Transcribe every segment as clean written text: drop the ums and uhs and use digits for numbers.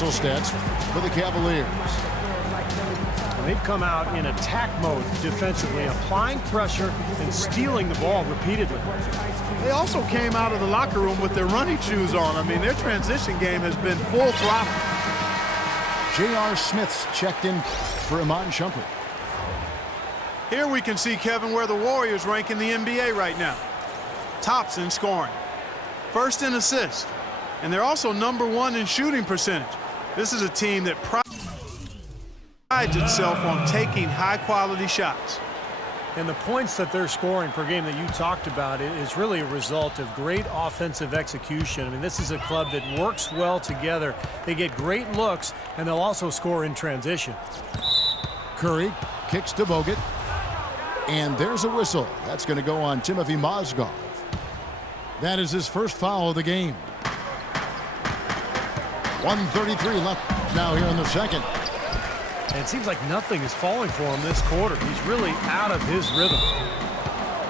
disposal stats for the Cavaliers. They've come out in attack mode defensively, applying pressure and stealing the ball repeatedly. They also came out of the locker room with their running shoes on. I mean, their transition game has been full throttle. J.R. Smith's checked in for Iman Shumpert. Here we can see, Kevin, where the Warriors rank in the NBA right now. Tops in scoring, first in assists, and they're also #1 in shooting percentage. This is a team that prides itself on taking high-quality shots. And the points that they're scoring per game that you talked about is really a result of great offensive execution. I mean, this is a club that works well together. They get great looks, and they'll also score in transition. Curry kicks to Bogut. And there's a whistle. That's going to go on Timothy Mozgov. That is his first foul of the game. 1:33 left now here in the second. And it seems like nothing is falling for him this quarter. He's really out of his rhythm.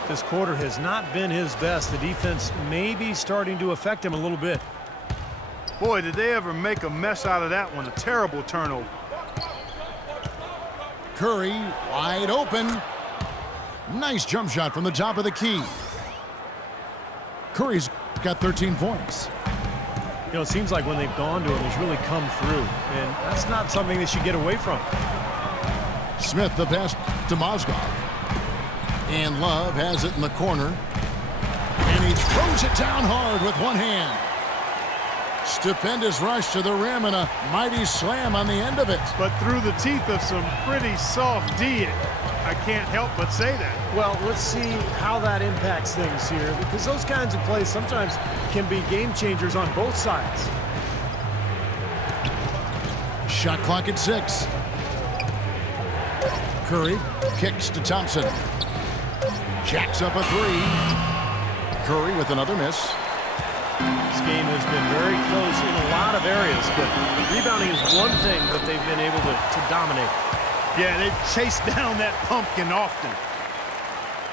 This quarter has not been his best. The defense may be starting to affect him a little bit. Boy, did they ever make a mess out of that one. A terrible turnover. Curry wide open. Nice jump shot from the top of the key. Curry's got 13 points. You know, it seems like when they've gone to him, he's really come through. And that's not something they should get away from. Smith the pass to Mozgov. And Love has it in the corner. And he throws it down hard with one hand. Stupendous rush to the rim and a mighty slam on the end of it. But through the teeth of some pretty soft D. I can't help but say that. Well, let's see how that impacts things here, because those kinds of plays sometimes can be game changers on both sides. Shot clock at 6. Curry kicks to Thompson. Jacks up a 3. Curry with another miss. This game has been very close in a lot of areas, but rebounding is one thing that they've been able to dominate. Yeah, they've chased down that pumpkin often.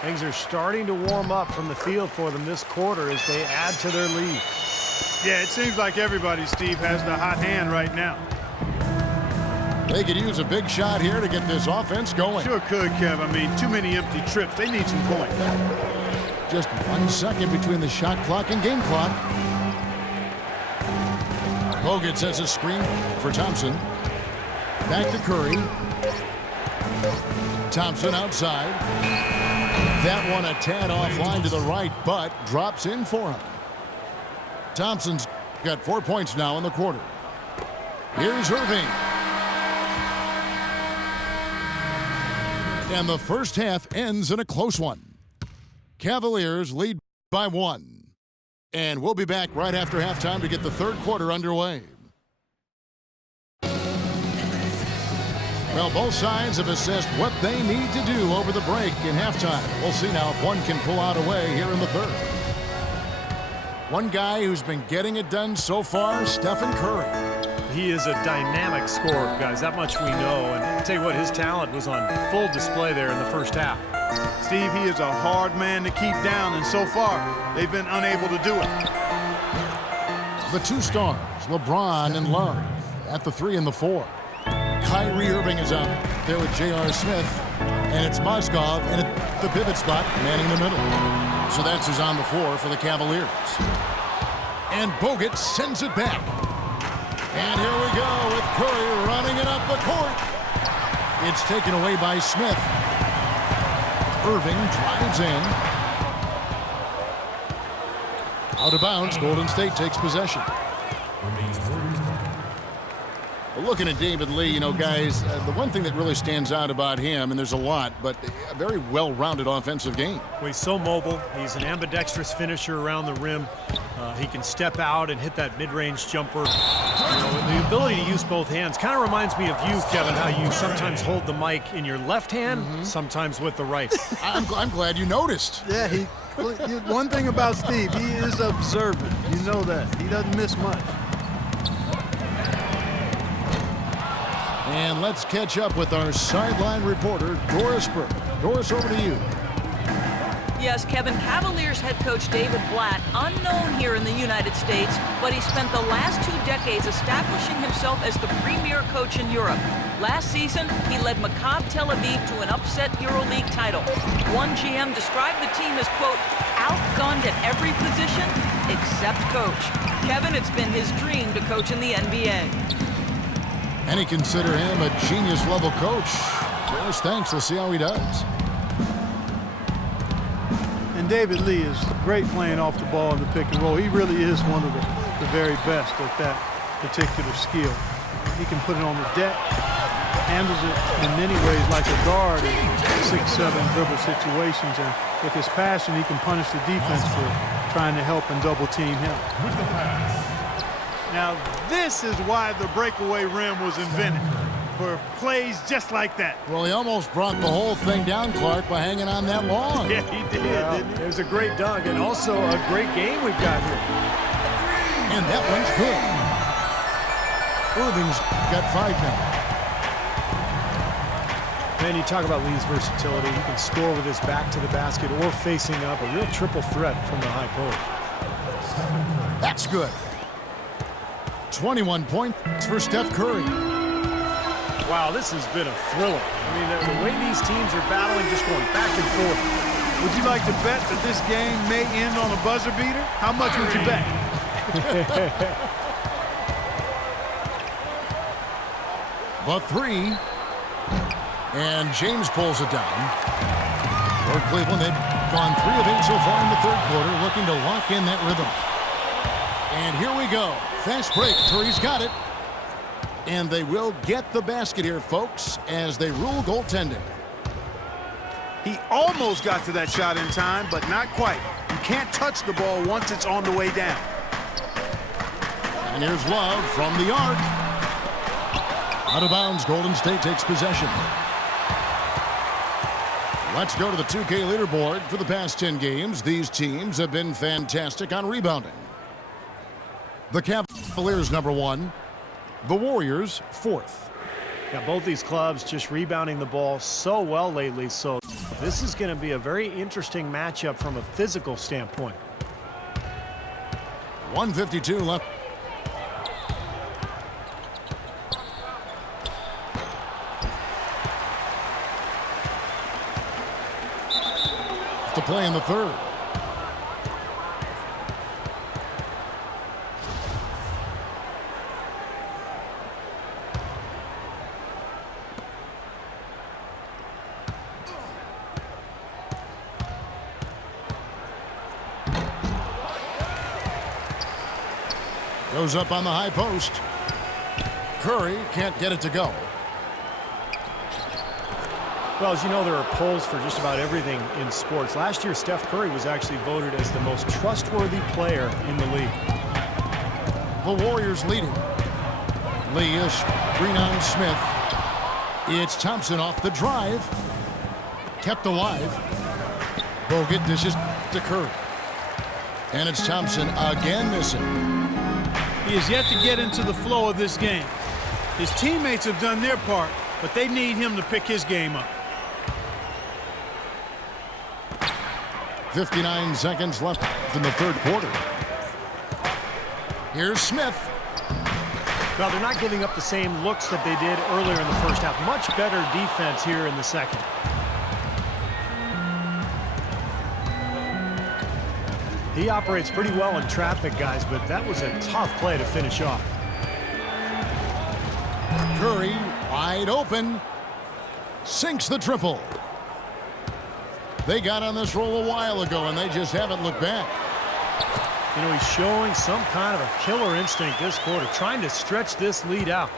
Things are starting to warm up from the field for them this quarter as they add to their lead. Yeah, it seems like everybody, Steve, has the hot hand right now. They could use a big shot here to get this offense going. Sure could, Kev. I mean, too many empty trips. They need some points. Just 1 second between the shot clock and game clock. Bogut sets a screen for Thompson. Back to Curry. Thompson outside. That one a tad offline to the right, but drops in for him. Thompson's got 4 points now in the quarter. Here's Irving. And the first half ends in a close one. Cavaliers lead by 1. And we'll be back right after halftime to get the third quarter underway. Well, both sides have assessed what they need to do over the break in halftime. We'll see now if one can pull out a way here in the third. One guy who's been getting it done so far, Stephen Curry. He is a dynamic scorer, guys. That much we know. And I'll tell you what, his talent was on full display there in the first half. Steve, he is a hard man to keep down, and so far, they've been unable to do it. The two stars, LeBron and Love, at the 3 and the 4. Kyrie Irving is out there with J.R. Smith, and it's Mozgov in the pivot spot, manning the middle. So that's who's on the floor for the Cavaliers. And Bogut sends it back. And here we go with Curry running it up the court. It's taken away by Smith. Irving drives in. Out of bounds, Golden State takes possession. Looking at David Lee, you know, guys, the one thing that really stands out about him, and there's a lot, but a very well-rounded offensive game. Well, he's so mobile. He's an ambidextrous finisher around the rim. He can step out and hit that mid-range jumper. You know, the ability to use both hands kind of reminds me of you, Kevin, how you sometimes hold the mic in your left hand, sometimes with the right. I'm glad you noticed. Yeah, one thing about Steve, he is observant. You know that. He doesn't miss much. And let's catch up with our sideline reporter, Doris Burke. Doris, over to you. Yes, Kevin, Cavaliers head coach David Blatt, unknown here in the United States, but he spent the last 2 decades establishing himself as the premier coach in Europe. Last season, he led Maccabi Tel Aviv to an upset EuroLeague title. One GM described the team as, quote, outgunned at every position except coach. Kevin, it's been his dream to coach in the NBA. And he consider him a genius-level coach. Yes, thanks. We'll see how he does. And David Lee is great playing off the ball in the pick and roll. He really is one of the very best at that particular skill. He can put it on the deck, handles it in many ways like a guard in 6-7 dribble situations. And with his passion, he can punish the defense for trying to help and double team him. Now, this is why the breakaway rim was invented, for plays just like that. Well, he almost brought the whole thing down, Clark, by hanging on that long. Yeah, he did, didn't he? It was a great dunk and also a great game we've got here. And that one's good. Irving's got 5 now. Man, you talk about Lee's versatility. He can score with his back to the basket or facing up, a real triple threat from the high post. That's good. 21 points for Steph Curry. Wow, this has been a thriller. I mean, the way these teams are battling, just going back and forth. Would you like to bet that this game may end on a buzzer beater? How much would you bet? The 3. And James pulls it down. For Cleveland, they've gone 3 of 8 so far in the third quarter, looking to lock in that rhythm. And here we go. Fast break. Curry's got it. And they will get the basket here, folks, as they rule goaltending. He almost got to that shot in time, but not quite. You can't touch the ball once it's on the way down. And here's Love from the arc. Out of bounds, Golden State takes possession. Let's go to the 2K leaderboard. For the past 10 games, these teams have been fantastic on rebounding. The Cavaliers, number 1. The Warriors, 4th. Yeah, both these clubs just rebounding the ball so well lately, so this is going to be a very interesting matchup from a physical standpoint. 1:52 left. To play in the third. Goes up on the high post. Curry can't get it to go. Well, as you know, there are polls for just about everything in sports. Last year, Steph Curry was actually voted as the most trustworthy player in the league. The Warriors leading. Lee is screen on Smith. It's Thompson off the drive. Kept alive. Bogut dishes to Curry. And it's Thompson again missing. He has yet to get into the flow of this game. His teammates have done their part, but they need him to pick his game up. 59 seconds left in the third quarter. Here's Smith. Well, they're not giving up the same looks that they did earlier in the first half. Much better defense here in the second. He operates pretty well in traffic, guys, but that was a tough play to finish off. Curry wide open. Sinks the triple. They got on this roll a while ago, and they just haven't looked back. You know, he's showing some kind of a killer instinct this quarter, trying to stretch this lead out.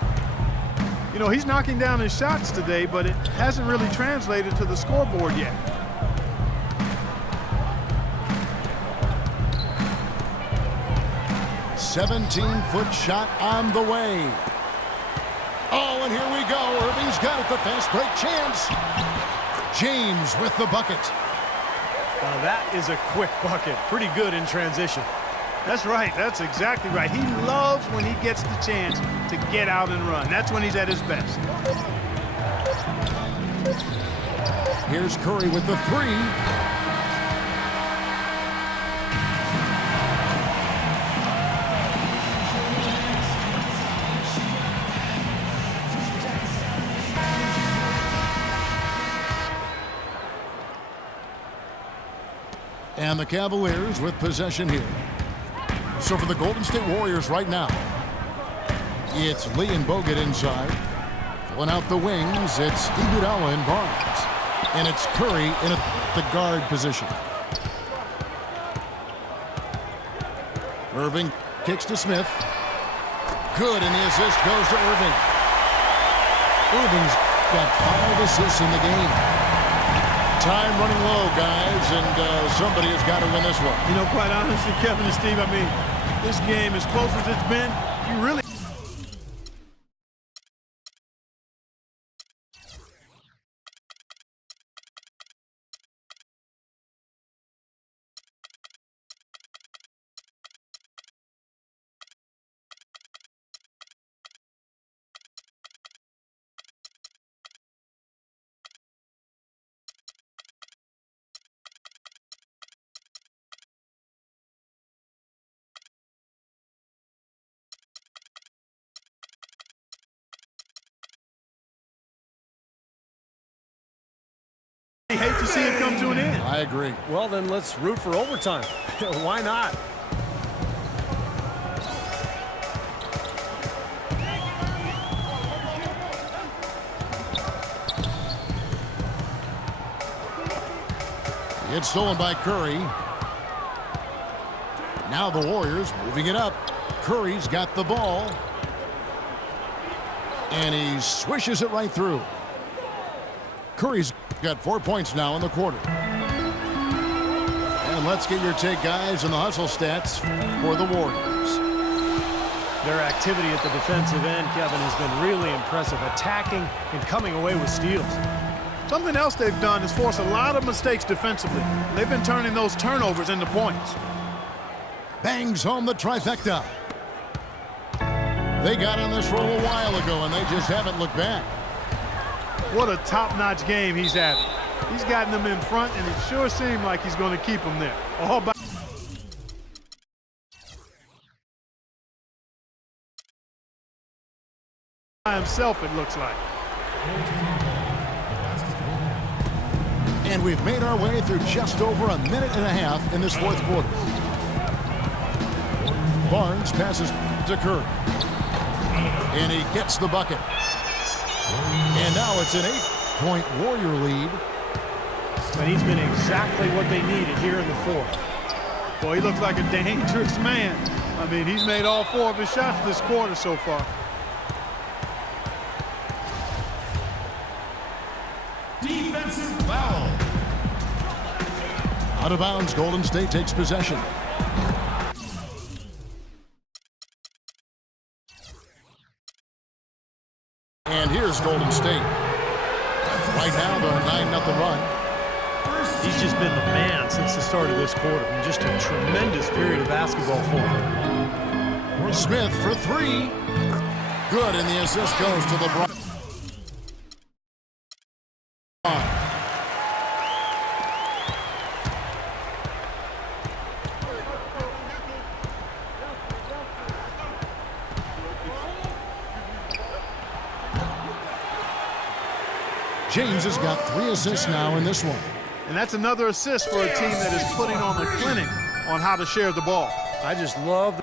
You know, he's knocking down his shots today, but it hasn't really translated to the scoreboard yet. "17-foot shot on the way. Oh, and here we go. Irving's got it, the fast break chance. James with the bucket. Now that is a quick bucket. Pretty good in transition. That's right. That's exactly right. He loves when he gets the chance to get out and run. That's when he's at his best. Here's Curry with the 3. And the Cavaliers with possession here. So for the Golden State Warriors right now, it's Lee and Bogut inside. Filling out the wings, it's Iguodala and Barnes. And it's Curry in the guard position. Irving kicks to Smith. Good, and the assist goes to Irving. Irving's got 5 assists in the game. Time running low, guys, and somebody has got to win this one. You know, quite honestly, Kevin and Steve, I mean, this game, as close as it's been, you really... I hate to see it come to an end. I agree. Well, then let's root for overtime. Why not? It's stolen by Curry. Now the Warriors moving it up. Curry's got the ball. And he swishes it right through. Curry's got 4 points now in the quarter. And let's get your take, guys, on the hustle stats for the Warriors. Their activity at the defensive end, Kevin, has been really impressive, attacking and coming away with steals. Something else they've done is force a lot of mistakes defensively. They've been turning those turnovers into points. Bangs home the trifecta. They got on this roll a while ago, and they just haven't looked back. What a top-notch game he's having. He's gotten them in front, and it sure seemed like he's going to keep them there. All by himself, it looks like. And we've made our way through just over a minute and a half in this fourth quarter. Barnes passes to Curry. And he gets the bucket. And now it's an 8-point Warrior lead. But he's been exactly what they needed here in the fourth. Boy, he looks like a dangerous man. I mean, he's made all 4 of his shots this quarter so far. Defensive foul. Out of bounds, Golden State takes possession. And here's Golden State. Right now, they're a 9-0 run. He's just been the man since the start of this quarter. I mean, just a tremendous period of basketball for him. Smith for 3. Good, and the assist goes to LeBron. James has got 3 assists now in this one. And that's another assist for a team that is putting on the clinic on how to share the ball. I just love